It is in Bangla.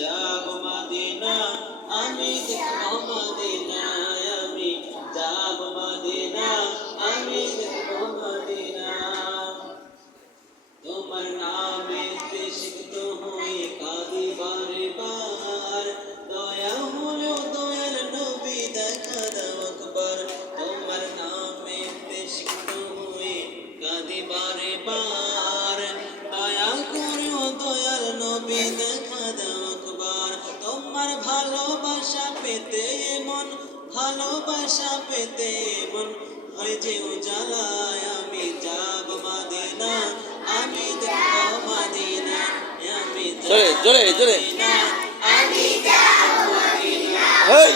যাব মদিনা আমি দেখব মদিনা আমি যাব মদিনা আমি দেখব মদিনা তোমার নামে তৃষিত হই কাঁদি বারে বার দয়া হলো দয়াল নবী দেখা দাও একবার তোমার নামে তৃষিত হই কাঁদি বারে বার দয়া করো দয়াল নবী দেখা দাও একবার তোমার ভালোবাসা পেতে মন ভালোবাসা পেতে মন হয় যে উজালায় আমি যাব মদিনা আমি দেখব মদিনা আমি জোরে জোরে জোরে আমি যাব মদিনা এই